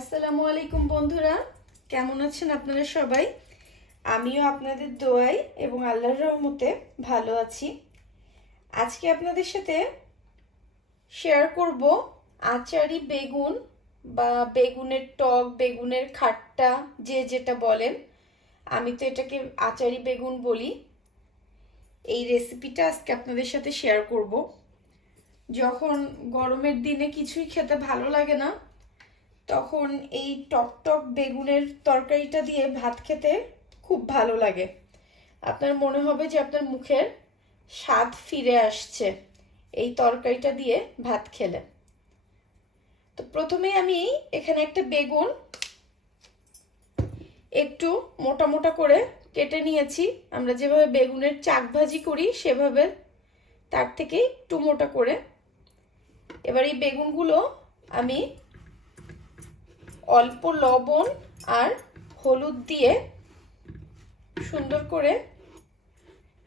আসসালামু আলাইকুম বন্ধুরা। কেমন আছেন আপনারা সবাই? আমিও আপনাদের দোয়াই এবং আল্লাহর রহমতে ভালো আছি। আজকে আপনাদের সাথে শেয়ার করব আচারি বেগুন বা বেগুনের টক, বেগুনের খাট্টা, যে যেটা বলেন। আমি তো এটাকে আচারি বেগুন বলি। এই রেসিপিটা আজকে আপনাদের সাথে শেয়ার করব। যখন গরমের দিনে কিছুই খেতে ভালো লাগে না তখন এই টক টক বেগুনের তরকারিটা দিয়ে ভাত খেতে খুব ভালো লাগে। আপনার মনে হবে যে আপনার মুখের স্বাদ ফিরে আসছে। এই তরকারিটা দিয়ে ভাত খেলে তো প্রথমেই আমি এখানে একটা বেগুন একটু মোটা মোটা করে কেটে নিয়েছি। আমরা যেভাবে বেগুনের চাক ভাজি করি, সেভাবে তার থেকে একটু মোটা করে। এবার এই বেগুনগুলো আমি অল্প লবণ আর হলুদ দিয়ে সুন্দর করে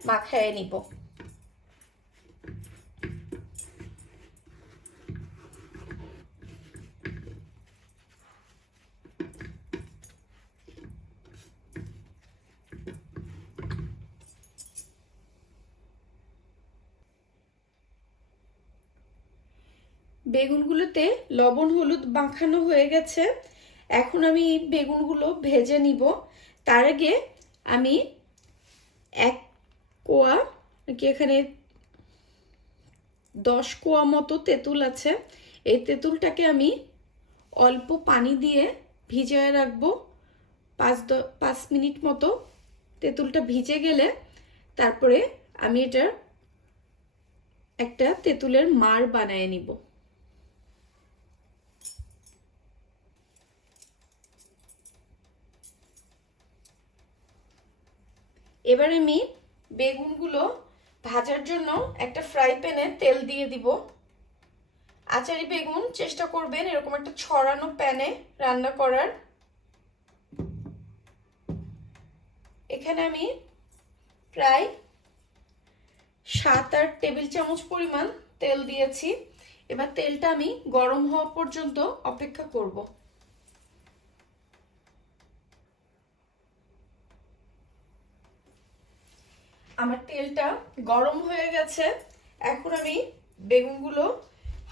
মাখায় নিব। বেগুনগুলোতে লবণ হলুদ মাখানো হয়ে গেছে। এখন আমি এই বেগুনগুলো ভেজে নিব। তার আগে আমি এক কোয়া কি এখানে দশ কোয়া মতো তেঁতুল আছে। এই তেঁতুলটাকে আমি অল্প পানি দিয়ে ভিজিয়ে রাখব। পাঁচ দ, পাঁচ মিনিট মতো তেঁতুলটা ভিজে গেলে তারপরে আমি এটা একটা তেঁতুলের মার বানায় নিব। এবার আমি বেগুনগুলো ভাজার জন্য একটা ফ্রাই প্যানে তেল দিয়ে দিব। আচারি বেগুন চেষ্টা করবেন এরকম একটা ছড়ানো প্যানে রান্না করার। এখানে আমি প্রায় সাত আট টেবিল চামচ পরিমাণ তেল দিয়েছি। এবার তেলটা আমি গরম হওয়া পর্যন্ত অপেক্ষা করব। আমার তেলটা গরম হয়ে গেছে। এখন আমি বেগুনগুলো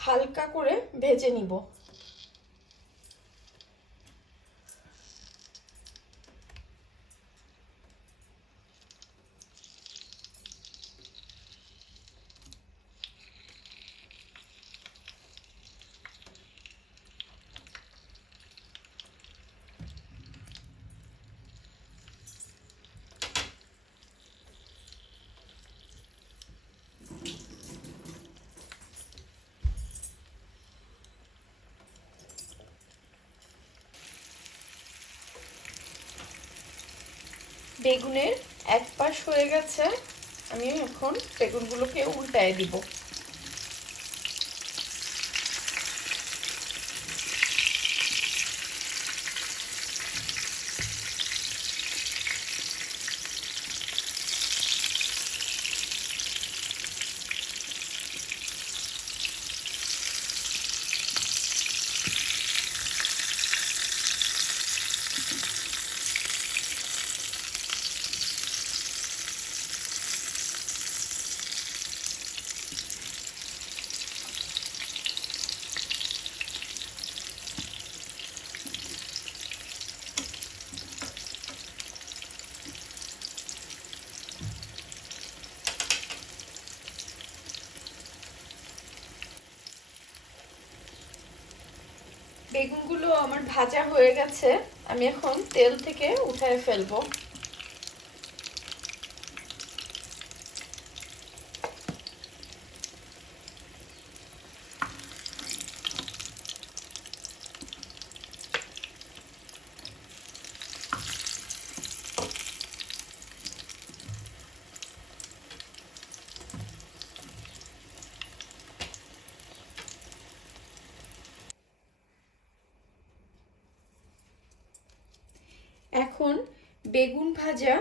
হালকা করে ভেজে নিব। বেগুনের এক পাশ হয়ে গেছে আমি এখন বেগুনগুলোকে উল্টায় দিব। বেগুনগুলো আমার ভাজা হয়ে গেছে আমি এখন তেল থেকে উঠায় ফেলব এখন বেগুন ভাজা,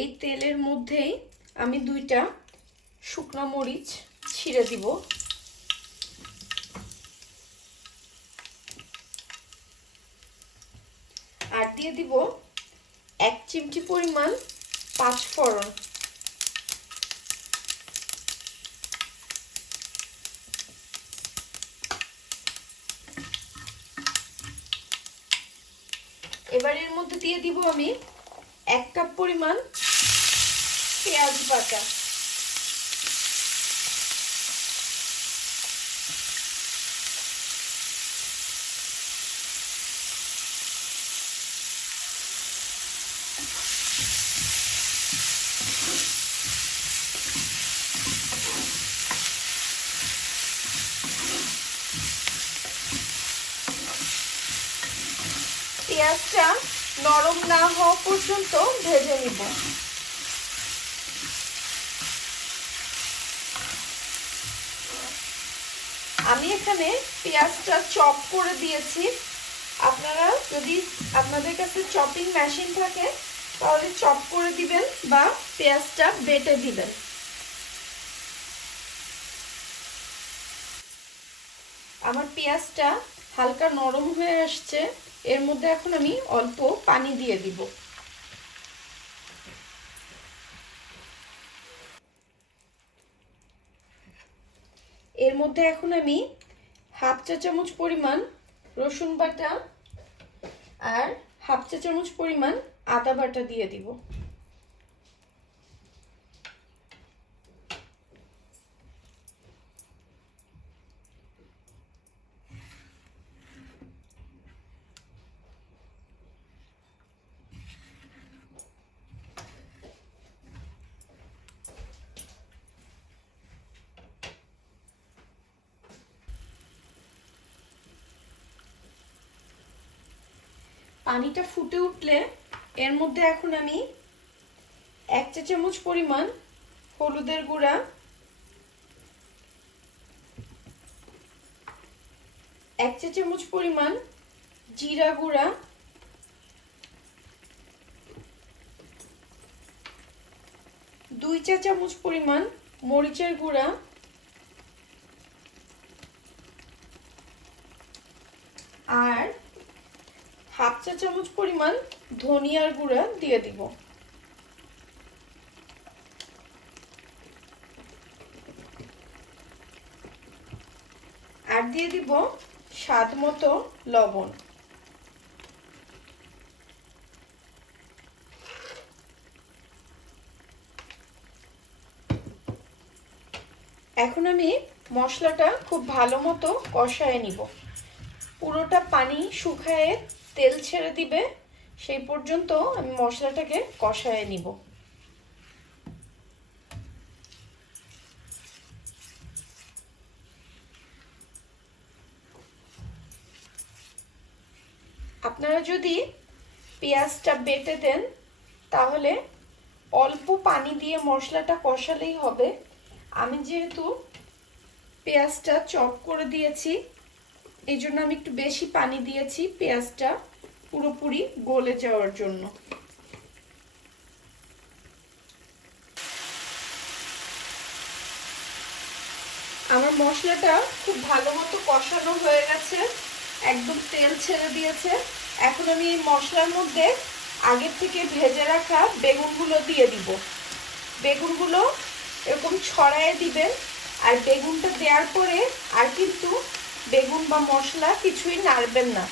এই তেলের মধ্যেই আমি দুইটা শুকনো মরিচ ছিঁড়ে দিব। দিয়ে দিব এক চিমটি পরিমাণ পাঁচফোড়ন এবার এর মধ্যে দিয়ে দিব আমি এক কাপ পরিমাণ পেঁয়াজ বাটা। পেঁয়াজটা নরম না হওয়া পর্যন্ত ভেজে নিব। আমি এখানে পেঁয়াজটা চপ করে দিয়েছি। আপনারা যদি আপনাদের কাছে চপিং মেশিন থাকে, তাহলে চপ করে দিবেন বা পেঁয়াজটা বেটে দিবেন। আমার পেঁয়াজটা হালকা নরম হয়ে আসছে। এর মধ্যে এখন আমি অল্প পানি দিয়ে দিব। এর মধ্যে এখন আমি হাফ চা চামচ পরিমাণ রসুন বাটা আর হাফ চা চামচ পরিমাণ আদা বাটা দিয়ে দিব। পানিটা ফুটে উঠলে এর মধ্যে এখন আমি এক চা চামচ পরিমাণ হলুদের গুঁড়া, এক চা চামচ পরিমাণ জিরা গুঁড়া, দুই চা চামচ পরিমাণ মরিচের গুঁড়া, আর হাফ চা চামচ পরিমাণ ধনিয়ার গুঁড়া দিয়ে দিব। আর দিয়ে দিব স্বাদ মতো লবণ। এখন আমি মশলাটা খুব ভালো মতো কষায় নিব। পুরোটা পানি শুকায়ে তেল ছেড়ে দিবে, সেই পর্যন্ত আমি মশলাটাকে কষায় নিব। আপনারা যদি পেঁয়াজটা বেটে দেন, তাহলে অল্প পানি দিয়ে মশলাটা কষালেই হবে। আমি যেহেতু পেঁয়াজটা চপ করে দিয়েছি এই জন্য আমি একটু বেশি পানি দিয়েছি পেঁয়াজটা পুরোপুরি গলে যাওয়ার জন্য। আমার মশলাটা খুব ভালো মতো কষানো হয়ে গেছে, একদম তেল ছেড়ে দিয়েছে। এখন আমি এই মশলার মধ্যে আগের থেকে ভেজে রাখা বেগুনগুলো দিয়ে দিব। বেগুনগুলো এরকম ছড়ায় দিবেন, আর বেগুনটা দেওয়ার পরে আর কিন্তু বেগুন বা মশলা কিছুই নাড়বেন না।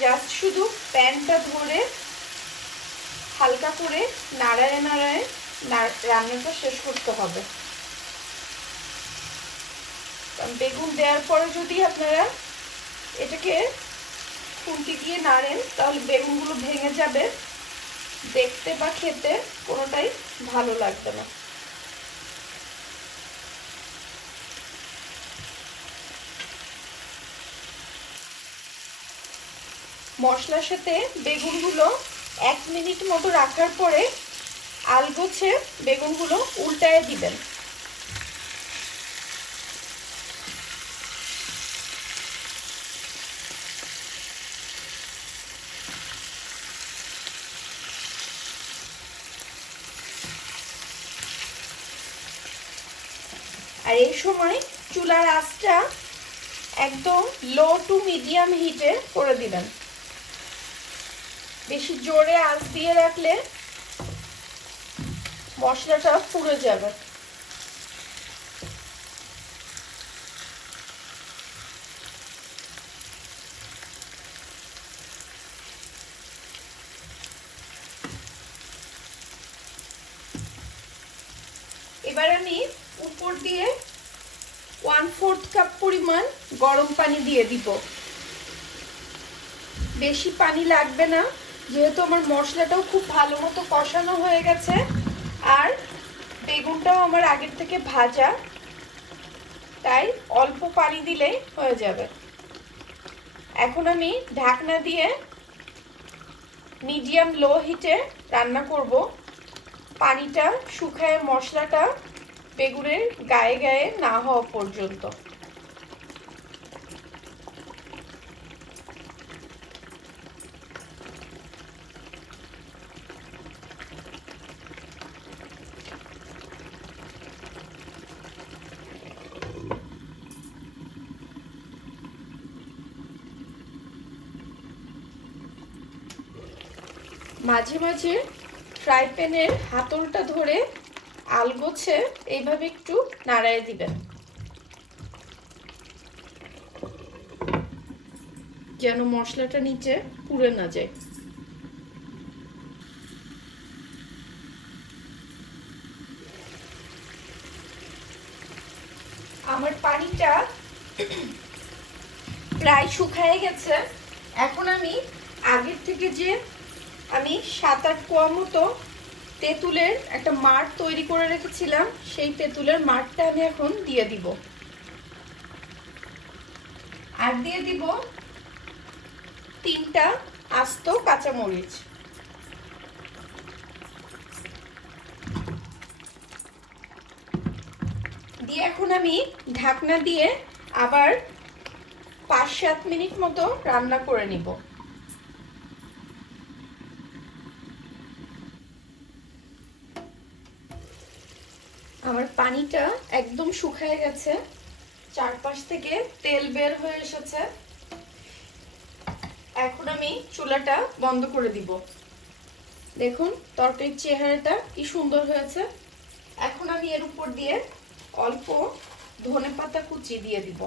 জাস্ট শুধু প্যানটা ধরে হালকা করে নাড়ায় নাড়ায় রান্নাটা শেষ করতে হবে। বেগুন দেওয়ার পরে যদি আপনারা এটাকে খুন্তি দিয়ে নাড়েন, তাহলে বেগুনগুলো ভেঙে যাবে। দেখতে বা খেতে কোনোটাই ভালো লাগবে না। মশলার সাথে বেগুনগুলো এক মিনিট মতো রাখার পরে আলগোছে বেগুনগুলো উল্টায় দিবেন। আর এই সময় চুলার আঁচটা একদম লো টু মিডিয়াম হিটে করে দিবেন। বেশি জোরে আঁচ দিয়ে রাখলে মশলাটা পুড়ে যাবে। এবার আমি উপর দিয়ে ওয়ান ফোর্থ কাপ পরিমাণ গরম পানি দিয়ে দিব। বেশি পানি লাগবে না। যেহেতু আমার মশলাটাও খুব ভালো মতো কষানো হয়ে গেছে, আর বেগুনটাও আমার আগের থেকে ভাজা, তাই অল্প পানি দিলেই হয়ে যাবে। এখন আমি ঢাকনা দিয়ে মিডিয়াম লো হিটে রান্না করব। পানিটা শুকায় মশলাটা বেগুনের গায়ে গায়ে না হওয়া পর্যন্ত। মাঝে মাঝে ফ্রাই প্যানের হাতলটা ধরে আলগোছে এইভাবে একটু নাড়ায় দিবেন। যেন মশলাটা নিচে পুড়ে না যায়। আমার পানিটা প্রায় শুকায় গেছে। এখন আমি আগের থেকে যে আমি সাত আট কোয়া মতো তেঁতুলের একটা মাঠ তৈরি করে রেখেছিলাম। সেই তেঁতুলের মাঠটা আমি এখন দিয়ে দিব। আর দিয়ে দিব তিনটা আস্ত কাঁচামরিচ। দিয়ে এখন আমি ঢাকনা দিয়ে আবার পাঁচ সাত মিনিট মতো রান্না করে নিব। আমার পানিটা একদম শুকায় গেছে। চারপাশ থেকে তেল বের হয়ে এসেছে। এখন আমি চুলাটা বন্ধ করে দিব। দেখুন, তরকারির চেহারাটা কি সুন্দর হয়েছে। এখন আমি এর উপর দিয়ে অল্প ধনে পাতা কুচি দিয়ে দিব।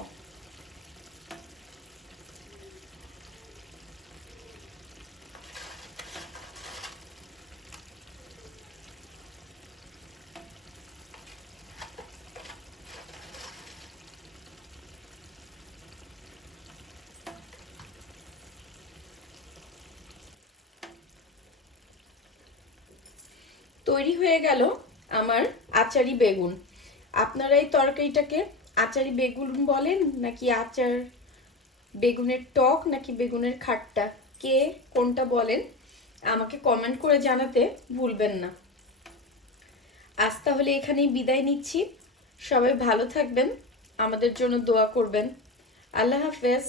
তৈরি হয়ে গেল আমার আচারি বেগুন। আপনারা এই তরকারিটাকে আচারি বেগুন বলেন নাকি আচার বেগুনের টক নাকি বেগুনের খাট্টা? কে কোনটা বলেন আমাকে কমেন্ট করে জানাতে ভুলবেন না। আজ তাহলে এখানেই বিদায় নিচ্ছি। সবাই ভালো থাকবেন, আমাদের জন্য দোয়া করবেন। আল্লাহ হাফেজ।